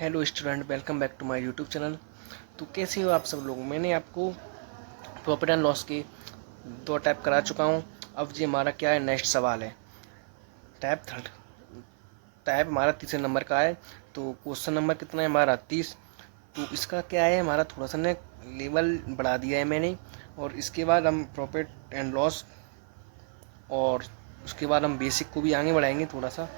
Hello student, welcome back to my YouTube channel. तो कैसे हो आप सब लोग। मैंने आपको प्रॉफिट एंड लॉस के 2 टैप करा चुका हूँ। अब ये हमारा क्या है, नेक्स्ट सवाल है। टैप थर्ड टैप हमारा तीसरे नंबर का है। तो क्वेश्चन नंबर कितना है हमारा 30। तो इसका क्या है, हमारा थोड़ा सा ने लेवल बढ़ा दिया है मैंने। और इसके बाद हम प्रॉफिट एंड लॉस और उसके बाद हम बेसिक को भी आगे बढ़ाएंगे थोड़ा सा।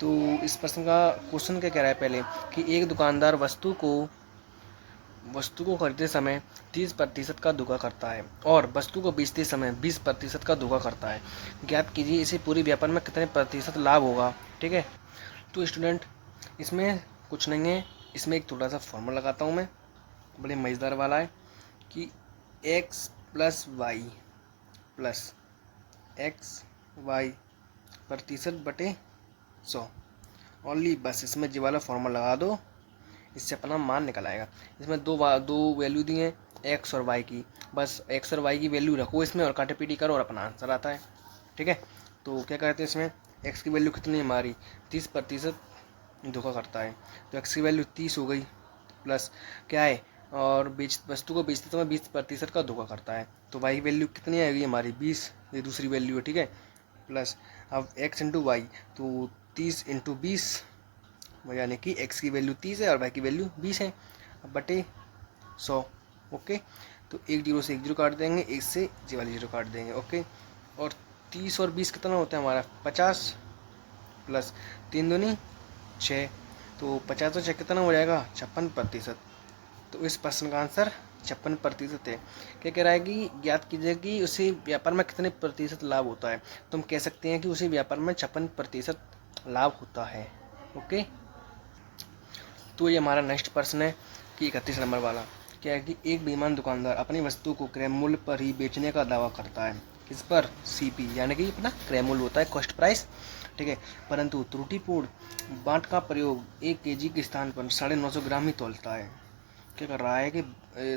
तो इस प्रश्न का क्वेश्चन क्या कह रहा है पहले, कि एक दुकानदार वस्तु को खरीदते समय 30% का धोखा करता है और वस्तु को बेचते समय 20% का धोखा करता है। ज्ञात कीजिए इसे पूरे व्यापार में कितने प्रतिशत लाभ होगा। ठीक है। तो स्टूडेंट, इसमें कुछ नहीं है, इसमें एक थोड़ा सा फॉर्मूला लगाता हूँ मैं, बड़े मज़ेदार वाला है, कि x plus y plus x y प्रतिशत बटे 100। ओनली बस इसमें जी वाला फॉर्मूला लगा दो, इससे अपना मान निकल आएगा। इसमें दो वैल्यू दी हैं, एक्स और वाई की। बस एक्स और वाई की वैल्यू रखो इसमें और काटे पीटी करो और अपना आंसर आता है। ठीक है। तो क्या कहते हैं इसमें, एक्स की वैल्यू कितनी है हमारी 30% धोखा करता है। तो एक्स की वैल्यू 30 हो गई, प्लस क्या है, और वस्तु को बेचते समय 20% का धोखा करता है। तो वाई की वैल्यू कितनी आएगी हमारी 20, ये दूसरी वैल्यू है। ठीक है। प्लस अब एक्स इंटू वाई, तो 30 इंटू 20, यानी कि एक्स की वैल्यू 30 है और वाई की वैल्यू 20 है, अब बटे 100। ओके। तो एक जीरो से एक जीरो काट देंगे, एक से जी वाली जीरो काट देंगे। ओके। और 30 और 20 कितना होता है हमारा 50, प्लस 3 दूनी 6। तो 50 और 6 कितना हो जाएगा 56%। तो इस प्रश्न का आंसर 56% है। क्या कह रहा है कि ज्ञात कीजिए कि उसी व्यापार में कितने प्रतिशत लाभ होता है। तो हम कह सकते हैं कि उसी व्यापार में 56% लाभ होता है। ओके। तो ये हमारा नेक्स्ट प्रश्न है कि 31 नंबर वाला। क्या है कि एक बेईमान दुकानदार अपनी वस्तु को क्रय मूल्य पर ही बेचने का दावा करता है। किस पर, सीपी, यानी कि अपना क्रय मूल्य होता है, कॉस्ट प्राइस। ठीक है। परंतु त्रुटिपूर्ण बाट का प्रयोग 1 kg के स्थान पर 950 ग्राम ही तोलता है। क्या कर रहा है कि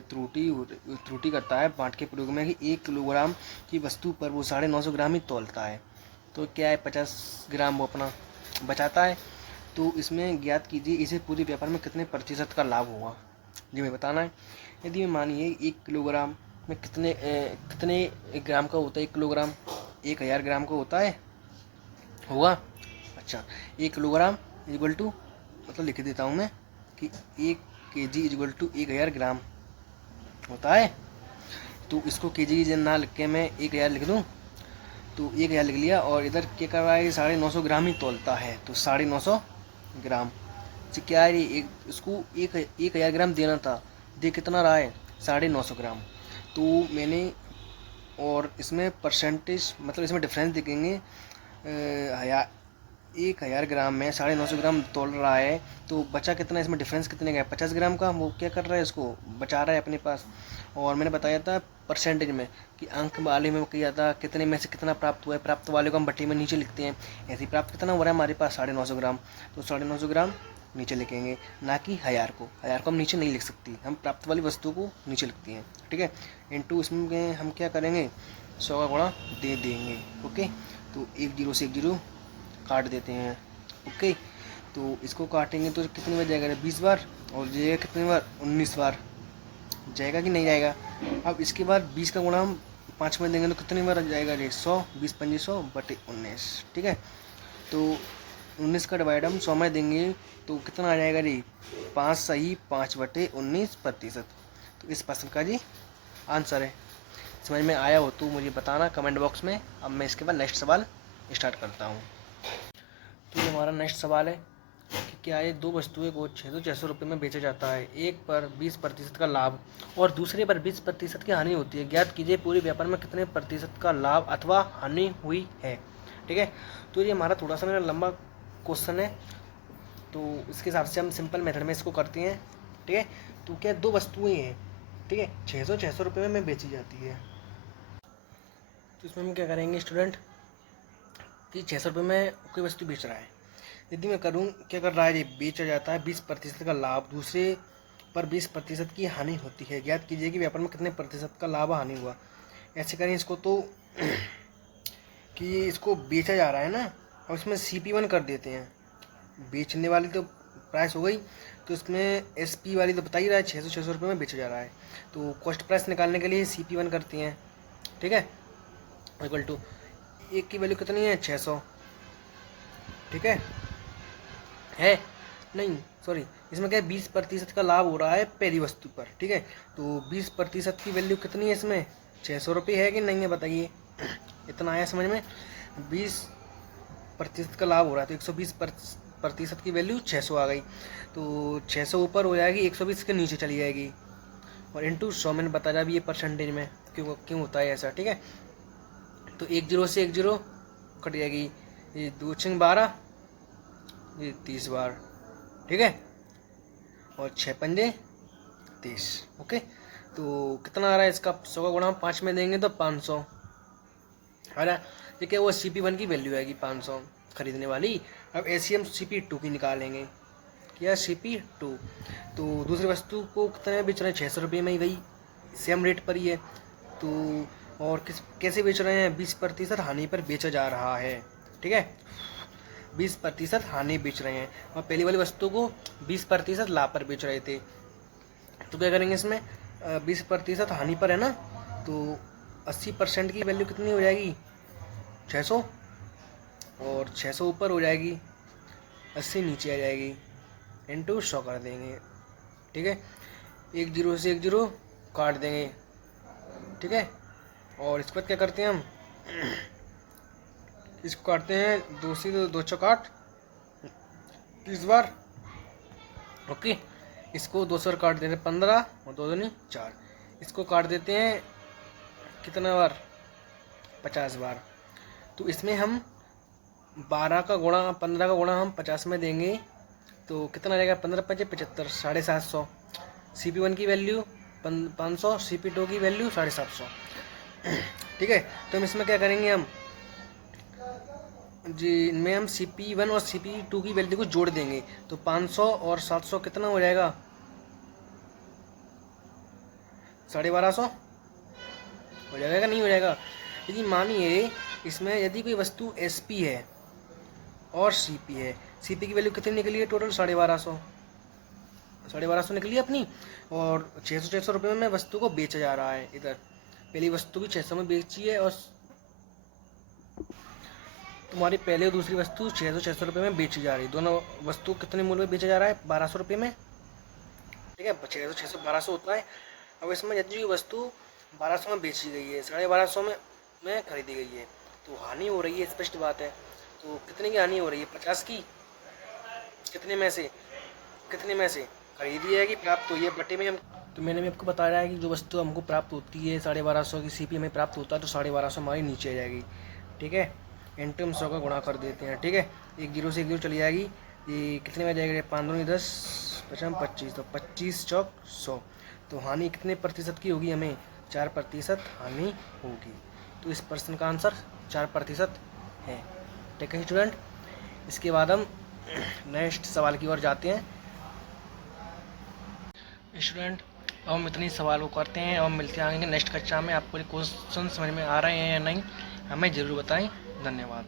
त्रुटि करता है बाट के प्रयोग में, कि 1 किलोग्राम की वस्तु पर वो 950 ग्राम ही तोलता है। तो क्या है 50 ग्राम वो अपना बचाता है। तो इसमें ज्ञात कीजिए इसे पूरे व्यापार में कितने प्रतिशत का लाभ होगा, जी मैं बताना है। यदि मैं मानिए 1 किलोग्राम में कितने ग्राम का होता है 1 किलोग्राम, 1000 ग्राम का होता है, होगा। अच्छा, 1 किलोग्राम इक्वल टू, मतलब लिख देता हूँ मैं, कि 1 kg इक्वल टू 1000 ग्राम होता है। तो इसको केजी की जगह ना लिख के मैं 1000 लिख दूँ। तो 1000 लिख लिया, और इधर क्या कर रहा है 950 ग्राम ही तोलता है। तो 950 ग्राम से क्या है, एक इसको 1000 ग्राम देना था, दे कितना रहा है 950 ग्राम। तो मैंने, और इसमें परसेंटेज, मतलब इसमें डिफरेंस देखेंगे, 1000 ग्राम में 950 ग्राम तोल रहा है, तो बचा कितना, इसमें डिफरेंस कितने का है 50 ग्राम का। वो क्या कर रहा है, इसको बचा रहा है अपने पास। और मैंने बताया था परसेंटेज में, कि अंक वाले में किया था कितने में से कितना प्राप्त हुआ है, प्राप्त वाले को हम बट्टी में नीचे लिखते हैं। ऐसे ही प्राप्त कितना हो रहा है हमारे पास 950 ग्राम। तो 950 ग्राम नीचे लिखेंगे, ना कि 1000 को। 1000 को हम नीचे नहीं लिख सकती, हम प्राप्त वाली वस्तु को नीचे लिखती हैं। ठीक है। इनटू इसमें हम क्या करेंगे, 100 का गुणा दे देंगे। ओके। तो एक जीरो से एक जीरो काट देते हैं। ओके। तो इसको काटेंगे तो कितनी बार जाएगा 20 बार, और जाएगा कितनी बार 19 बार, जाएगा कि नहीं जाएगा। अब इसके बाद 20 का गुणा हम 5 में देंगे तो कितनी बार जाएगा रे 100, 20 पंजी 100 बटे 19। ठीक है। तो 19 का डिवाइड हम 100 में देंगे तो कितना आ जाएगा रे 5 सही 5 बटे 19%। तो इस प्रश्न का जी आंसर है। समझ में आया हो तो मुझे बताना कमेंट बॉक्स में। अब मैं इसके बाद नेक्स्ट सवाल स्टार्ट करता हूँ। तो ये हमारा नेक्स्ट सवाल है कि क्या ये दो वस्तुएं को 600 रुपये में बेचा जाता है। एक पर 20% का लाभ और दूसरे पर 20% की हानि होती है। ज्ञात कीजिए पूरे व्यापार में कितने प्रतिशत का लाभ अथवा हानि हुई है। ठीक है। तो ये हमारा थोड़ा सा मेरा लंबा क्वेश्चन है, तो इसके हिसाब से हम सिंपल मेथड में इसको करते हैं। ठीक है। तो क्या दो वस्तुएं हैं, ठीक है, 600 रुपये में बेची जाती है। तो इसमें हम क्या करेंगे स्टूडेंट, कि 600 रुपये में कोई वस्तु बेच रहा है। यदि मैं करूँ, क्या कर रहा है ये बेचा जाता है 20% का लाभ, दूसरे पर 20% की हानि होती है। ज्ञात कीजिए कि व्यापार में कितने प्रतिशत का लाभ हानि हुआ। ऐसे करें इसको तो कि इसको बेचा जा रहा है ना, और इसमें CP1 कर देते हैं। बेचने वाली तो प्राइस हो गई। तो इसमें SP वाली तो बता ही रहा है 600 रुपये में बेचा जा रहा है। तो कॉस्ट प्राइस निकालने के लिए CP1 करते हैं, ठीक है, इक्वल टू एक की वैल्यू कितनी है 600, ठीक है नहीं सॉरी, इसमें क्या है 20% का लाभ हो रहा है पहली वस्तु पर, ठीक है। तो 20% की वैल्यू कितनी है इसमें 600 रुपये है कि नहीं है बताइए। इतना आया समझ में, 20% का लाभ हो रहा है तो 120% की वैल्यू 600 आ गई। तो 600 ऊपर हो जाएगी, 120 के नीचे चली जाएगी, और इंटू 100 मैंने बताया भी ये परसेंटेज में क्यों होता है ऐसा, ठीक है। तो 10 से 10 कट जाएगी, ये 2 6 12, ये 30 बार, ठीक है, और 6 पंजे 30, ओके। तो कितना आ रहा है इसका 100 का गुणा हम 5 में देंगे तो 500 आ रहा है, ठीक है। वो CP1 की वैल्यू आएगी 500 खरीदने वाली। अब ऐसे हम CP2 की निकालेंगे, क्या CP2। तो दूसरी वस्तु को कितने में बेच रहे हैं 600 रुपये में ही, वही सेम रेट पर ही है। तो और कैसे बेच रहे हैं 20% हानि पर बेचा जा रहा है, ठीक है, 20% हानि बेच रहे हैं, और पहली वाली वस्तु को 20% लाभ पर बेच रहे थे। तो क्या करेंगे इसमें 20% हानि पर है ना, तो 80% की वैल्यू कितनी हो जाएगी 600, और 600 ऊपर हो जाएगी, 80 नीचे आ जाएगी, इंटू 100 कर देंगे, ठीक है। 10 से 10 काट देंगे, ठीक है। और इसके बाद क्या करते हैं हम इसको काटते हैं 2 से 2 चौकाट 30 बार, ओके। इसको 200 काट देते हैं 15 और 2 दूनी 4, इसको काट देते हैं कितना बार 50 बार। तो इसमें हम 15 का गुणा हम 50 में देंगे तो कितना रहेगा 15 5 75, 750। CP1 की वैल्यू 500, CP2 की वैल्यू 750, ठीक है। तो हम इसमें क्या करेंगे हम जी, इनमें हम CP1 और CP2 की वैल्यू को जोड़ देंगे तो 500 और 700 कितना हो जाएगा 1250 हो जाएगा, नहीं हो जाएगा। यदि मानिए इसमें यदि कोई वस्तु SP है और CP है, CP की वैल्यू कितनी निकली है टोटल 1250 निकली है अपनी, और 600 रुपये में वस्तु को बेचा जा रहा है। इधर पहली वस्तु भी 600 में बेची है, और तुम्हारी पहले और दूसरी वस्तु 600 रुपये में बेची जा रही है। दोनों वस्तु कितने मूल्य में बेचा जा रहा है 1200 रुपये में, ठीक है। 600 1200 होता है। अब इसमें यदि वस्तु 1200 में बेची गई है, 1250 में खरीदी गई है, तो हानि हो रही है, स्पष्ट बात है। तो कितने की हानि हो रही है 50 की, कितने में से खरीदी है कि प्राप्त हुई है बटे में हम। तो मैंने भी आपको बताया है कि जो वस्तु हमको प्राप्त होती है 1250 की CP में प्राप्त होता है, तो 1250 हमारी नीचे आ जाएगी, ठीक है। इंटू 100 का गुणा कर देते हैं, ठीक है। 10 से 10 चली जाएगी, ये कितने में जाएगा 5 दूनी 10 5 25, तो 25 चौक 100। तो हानि कितने प्रतिशत की होगी हमें 4% हानि होगी। तो इस प्रश्न का आंसर 4% है, ठीक है स्टूडेंट। इसके बाद हम नेक्स्ट सवाल की ओर जाते हैं स्टूडेंट। अब हम इतनी सवाल को करते हैं और मिलते आएंगे नेक्स्ट कक्षा में। आपको क्वेश्चन समझ में आ रहे हैं या नहीं हमें ज़रूर बताएं। धन्यवाद।